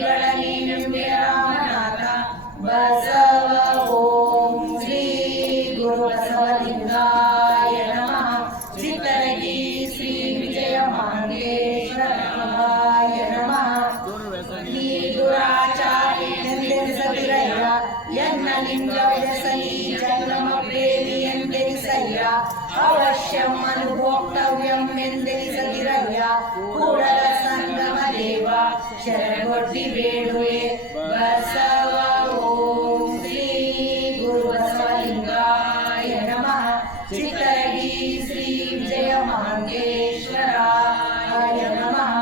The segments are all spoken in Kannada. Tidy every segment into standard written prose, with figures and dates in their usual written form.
ಶ್ರೀಗಳನ್ನೆಂಬೆ ರಾಮನಾಥ ಬಸವ. ಓಂ ಶ್ರೀ ಗುರು ಬಸವಲಿಂಗಾಯ ನಮಃ. ಚಿತ್ತರಗಿ ಶ್ರೀ ವಿಜಯ ಮಾಂಗೇಶ್ವರಾಯ ನಮಃ. ನೀ ದುರಾಚಾರ್ಯೆಂದೆನಿಸದಿರಯ್ಯ, ಎನ್ನ ಲಿಂಗ ವ್ಯಸನಿ ಜಂಗಮ ಪ್ರೇಮಿ ಎಂದೆನಿಸಯ್ಯ. ಅವಶ್ಯಂ ಅನುಭೋಕ್ತವ್ಯಂ ಎಂದೆನಿಸದಿರಯ್ಯ, ಕೂಡಲ ಸಂಗಮ ದೇವ ಶರಣಗೊಡ್ಡಿ ಬೇಡುವೆ ಬಸವ. ಓಂ ಶ್ರೀ ಗುರು ಬಸವಲಿಂಗಾಯ ನಮಃ. ಚಿತ್ತರಗಿ ಶ್ರೀ ವಿಜಯ ಮಾಂಗೇಶ್ವರಾಯ ನಮಃ.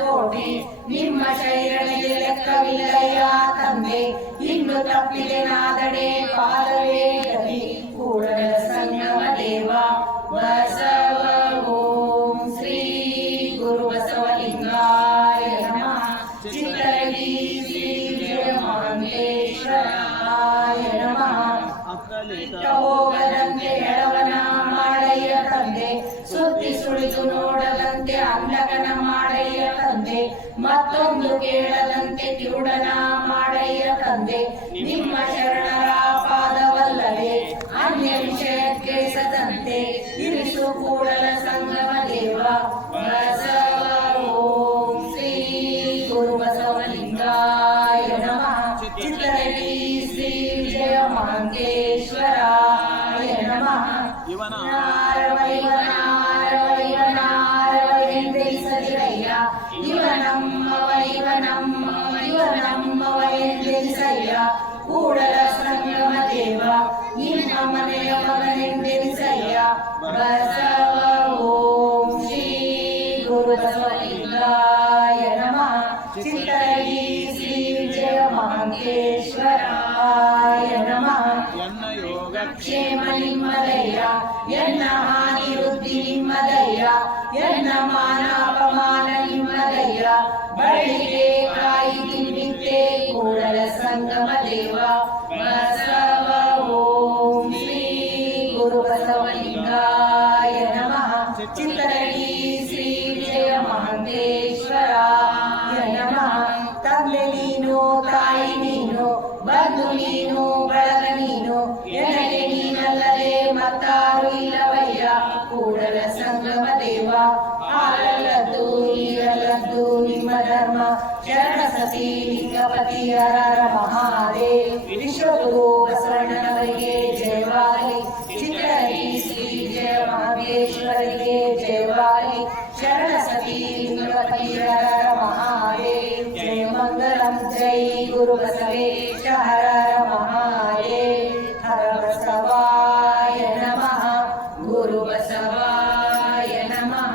ಕೋಟಿ ನಿಮ್ಮ ಶೈರಣಿಗೆ ಲೆಕ್ಕವಿಲ್ಲಯ್ಯ ತಂದೆ, ಇನ್ನು ತಪ್ಪಿದೆ ನಾದಡೆ ಪಾದವೇ ಗತಿ ಕೂಡಲ ಸಂಗಮ ದೇವ ಬಸವ. ಓಂ ಶ್ರೀ ಗುರು ಬಸವಲಿಂಗಾಯ ನಮಃ. ಚಿತ್ತರಗಿ ಶ್ರೀ ವಿಜಯ ಮಾಂಗೇಶ್ವರಾಯ ನಮಃ. ಹೋಗದಂತೆ ಎಳವನ ಮಾಡಯ್ಯ ತಂದೆ, ಸುದ್ದಿ ಸುಳಿದು ನೋಡದಂತೆ ಅಂಧಕನ ಮಾಡಯ್ಯ ತಂದೆ, ಮತ್ತೊಂದು ಕೇಳದಂತೆ ಕಿರುಡನ ಮಾಡಯ್ಯ ತಂದೆ. ನಿಮ್ಮ ಶರಣರ ಪಾದವಲ್ಲದೆ ಅನ್ಯ ವಿಷಯ ಕೇಳಿಸದಂತೆ ಇರಿಸು ಕೂಡಲ ಸಂಗಮ ದೇವ ಬಸವ. ಓಂ ಶ್ರೀ ಗುರು ಬಸವಲಿಂಗಾಯ ನಮಃ. ಚಿತ್ತರಗಿ ಶ್ರೀ ವಿಜಯ ಮಾಂಗೇಶ್ವರಾಯ ನಮಃ. ಎಂದೆನಿಸದಿರಯ್ಯ, ಇವನಮ್ಮವ ಎಂದೆನಿಸಯ್ಯ, ಕೂಡಲ ಸಂಗಮ ದೇವ ನಿಮ್ಮ ಮನೆಯ ಮಗನೆಂದೆನಿಸಯ್ಯ ಬಸವ. ಓಂ ಶ್ರೀ ಗುರು ಬಸವಲಿಂಗಾಯ ನಮಃ. ಚಿತ್ತರಗಿ ಶ್ರೀ ವಿಜಯ ಮಾಂಗೇಶ್ವರಾಯ ನಮಃ. ಕ್ಷೇಮ ನಿಮ್ಮದಯ್ಯ, ಎನ್ನ ಹಾನಿ ವೃದ್ಧಿ ನಿಮ್ಮದಯ್ಯ, ಎನ್ನ ಮಾನ ಅಪಮಾನ ನಿಮ್ಮದಯ್ಯ, ಬಳಿಗೆ ಕಾಯಿ ತಿನ್ನಿದ್ದೆ ಕೂಡಲ ಸಂಗಮ ದೇವ ಬಸವ. ಓಂ ಶ್ರೀ ಗುರು ಬಸವಲಿಂಗಾಯ ನಮಃ. ಚಿತ್ತರಗಿ ಶ್ರೀ ವಿಜಯ ಮಾಂಗೇಶ್ವರಾಯ ನಮಃ. ತಂದೆ ನೀನು, ತಾಯಿ ನೀನು, ಬಂಧು ನೀನು, ಬಳಗ ನೀನು, ಎನಗೆ ನೀನಲ್ಲದೆ ಮತ್ತಾರು ಇಲ್ಲವಯ್ಯ ಕೂಡಲ ಸಂಗಮ ದೇವ. ಹಾಲಲ್ಲದ್ದು ನೀರಲ್ಲದ್ದು ನಿಮ್ಮ ಧರ್ಮ, ಶರಣ ಸತಿ ಲಿಂಗಪತಿ ಹರರ ಮಹಾದೇವ್. ವಿಶ್ವಗುರು ಬಸವಣ್ಣನವರಿಗೆ ಜಯವಾಗಲಿ. ಚಿತ್ತರಗಿ ಶ್ರೀ ವಿಜಯ ಮಾಂಗೇಶ್ವರಿಗೆ ಜಯವಾಗಲಿ. ಶರಣ ಸತಿ ಲಿಂಗಪತಿ ಹರರ ಮಹಾದೇವ್. ಜಯ ಮಂಗಲಂ. ಜೈ ಗುರು ಬಸವೇಶ ಹರರ ಮಹಾದೇವ್. ಹರ ಬಸವಾಯ ನಮಃ. ಗುರು ಬಸವಾಯ ನಮಃ.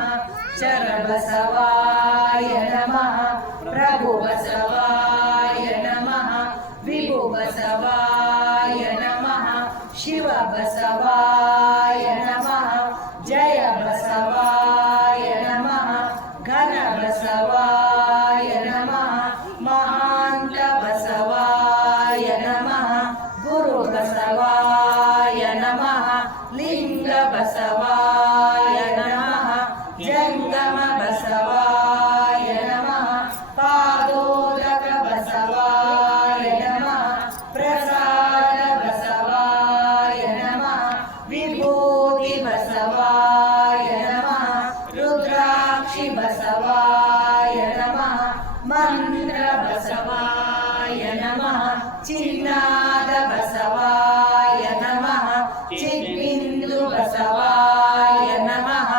ಶರಣ ಬಸವಾಯ ನಮಃ. ಪ್ರಭು ಬಸವಾಯ ನಮಃ. ವಿಭು ಬಸವಾಯ ನಮಃ. ಶಿವ ಬಸವಾಯ ನಮಃ. ಜಯ ಬಸವಾಯ ನಮಃ. ಘನ ಬಸವಾಯ ನಮಃ. ಮಹಾಂತ ಬಸವಾಯ ನಮಃ. ಗುರು ಬಸವಾಯ ನಮಃ. ಲಿಂಗ ಬಸವಾಯ ನಮಃ. ಜಂಗಮ ಬಸವಾಯ ನಮಃ. ಪಾದೋದಕ ಬಸವಾಯ ನಮಃ. ಪ್ರಸಾದ ಬಸವಾಯ ನಮಃ. ವಿಭೂತಿ ಬಸವಾಯ ನಮಃ. ರುದ್ರಾಕ್ಷಿ ಬಸವಾಯ ನಮಃ. ಮಂತ್ರ ಬಸವಾಯ ನಮಃ. ಚಿನ್ನಾದ ಬಸವಾಯ ನಮಃ. ಚಿನ್ಬಿಂದು ಬಸವಾಯ ನಮಃ.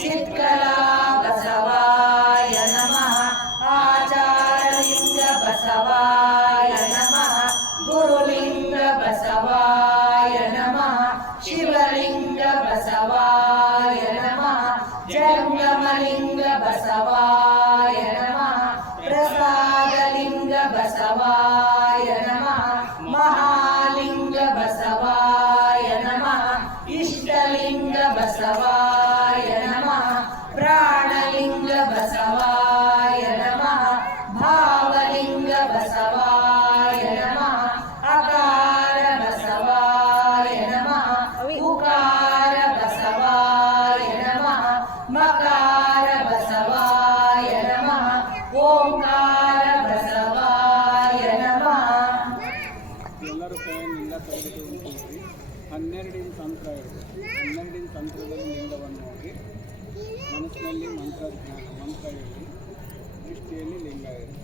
ಚಿತ್ಕಲಾ ಬಸವಾಯ ನಮಃ. ಆಚಾರಲಿಂಗ ಬಸವಾಯ ನಮಃ. ಗುರುಲಿಂಗ ಬಸವಾಯ ನಮಃ. ಶಿವಲಿಂಗ ಬಸವಾಯ ನಮಃ. ಜಂಗಮಲಿಂಗ ಬಸವಾಯ ನಮಃ. ಪ್ರಸಾದಲಿಂಗ ಬಸವಾಯ ನಮಃ. ಮಹಾಲಿಂಗ ಬಸವಾಯ ನಮಃ. ಇಷ್ಟಲಿಂಗ ಬಸವಾಯ ನಮಃ. ಪ್ರಾಣಲಿಂಗ ಬಸವಾಯ ನಮಃ. ಭಾವಲಿಂಗ ಬಸವಾಯ ನಮಃ. ಅಕಾರ ಬಸವಾಯ ನಮಃ. ಉಕಾರ ಬಸವಾಯ ನಮಃ. ಮಕಾರ ಬಸವಾಯ ನಮಃ. ಓಂಕಾರ ತಂತ್ರ ಇರಬೇಕು. 12 ತಂತ್ರದಲ್ಲಿ ಲಿಂಗವನ್ನು ಹೋಗಿ ಮನಸ್ಸಿನಲ್ಲಿ ಮಂತ್ರ ಹೇಳಿ ದೃಷ್ಟಿಯಲ್ಲಿ ಲಿಂಗ ಇರುತ್ತೆ.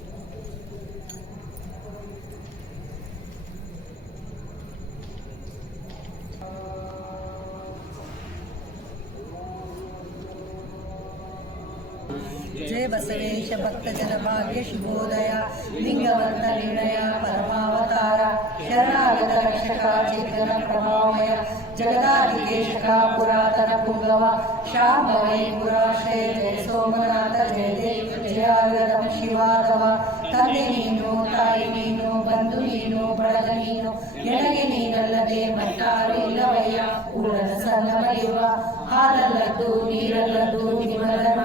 जय बसवेश भक्त जन भाग्य शुभोदय लिंगवंत निर्णय परमावतार शरणागत रक्षक चेतन प्रभावमय जगदाधिकेशक पुरातन पुंगव शांभवै पुराश्रय जय सोमनाथ जय देव जयागतम शिवादव ತಂದೆ ನೀನು ತಾಯಿ ನೀನು ಬಂಧು ನೀನು ಬಳಗ ನೀನು ಎನಗೆ ನೀನಲ್ಲದೆ ಮತ್ತಾರು ಇಲ್ಲವಯ್ಯ ಉಡನ ಸಂಗಮಲಿರುವ ಹಾಲಲ್ಲದ್ದು ನೀರಲ್ಲದ್ದು ನಿಮ್ಮರಮ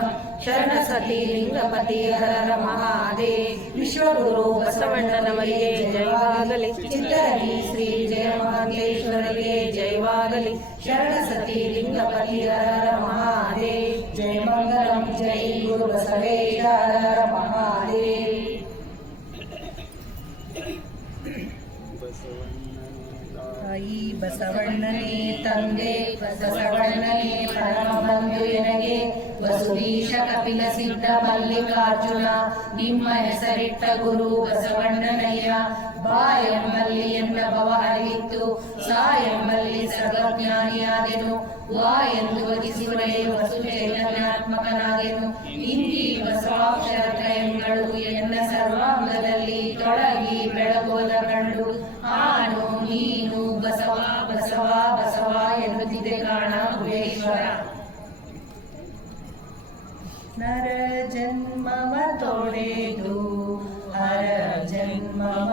ಶರಣ ಸತಿ ಲಿಂಗಪತಿ ಹರರ ಮಹಾದೇ ವಿಶ್ವಗುರು ಬಸವಣ್ಣನವರಿಗೆ ಜಯವಾಗಲಿ ಚಿತ್ತರಗಿ ಶ್ರೀ ಜಯ ಮಹಾಂತೇಶ್ವರಿಗೆ ಜಯವಾಗಲಿ ಶರಣ ಸತಿ ಲಿಂಗಪತಿ ಹರರ ಮಹಾದೇ ಜಯ ಮಂಗಲಂ ಜೈ ಗುರು ಬಸವೇಶ ಹರರ ಮಹಾದೇ ತಾಯಿ ಬಸವಣ್ಣನೇ ತಂದೆ ಬಸವಣ್ಣನೇ ಪರಮ ಬಂಧು ಎನಗೆ ವಸುದೀಶ ಕಪಿಲ ಸಿದ್ಧ ಮಲ್ಲಿಕಾರ್ಜುನ ನಿಮ್ಮ ಹೆಸರಿಟ್ಟ ಗುರು ಬಸವಣ್ಣನಯ್ಯ ಬಾ ಎಂಬಲ್ಲಿ ಎನ್ನ ಭವ ಹರಿಯಿತ್ತು ಸಾ ಎಂಬಲ್ಲಿ ಸರ್ವಜ್ಞಾನಿಯಾದೆನು ವಾ ಎಂದು ವಧಿಸುವರೆ ವಸು ಚೈತನ್ಯಾತ್ಮಕನಾದೆನು ಇಂದಿ ಬಸವಾಕ್ಷರತ್ರಯಗಳು ಎನ್ನ ಸರ್ವಾಂಗದಲ್ಲಿ ತೊಡಗಿ ಬೆಳಗೋದ ಕಂಡು ಆನು ನೀನು ಬಸವ ಬಸವ ಬಸವ ಎನ್ನುತ್ತಿದೆ ಕಾಣ ಗುಹೇಶ್ವರ ನರ ಜನ್ಮವ ತೊಡೆದು ಹರ ಜನ್ಮವ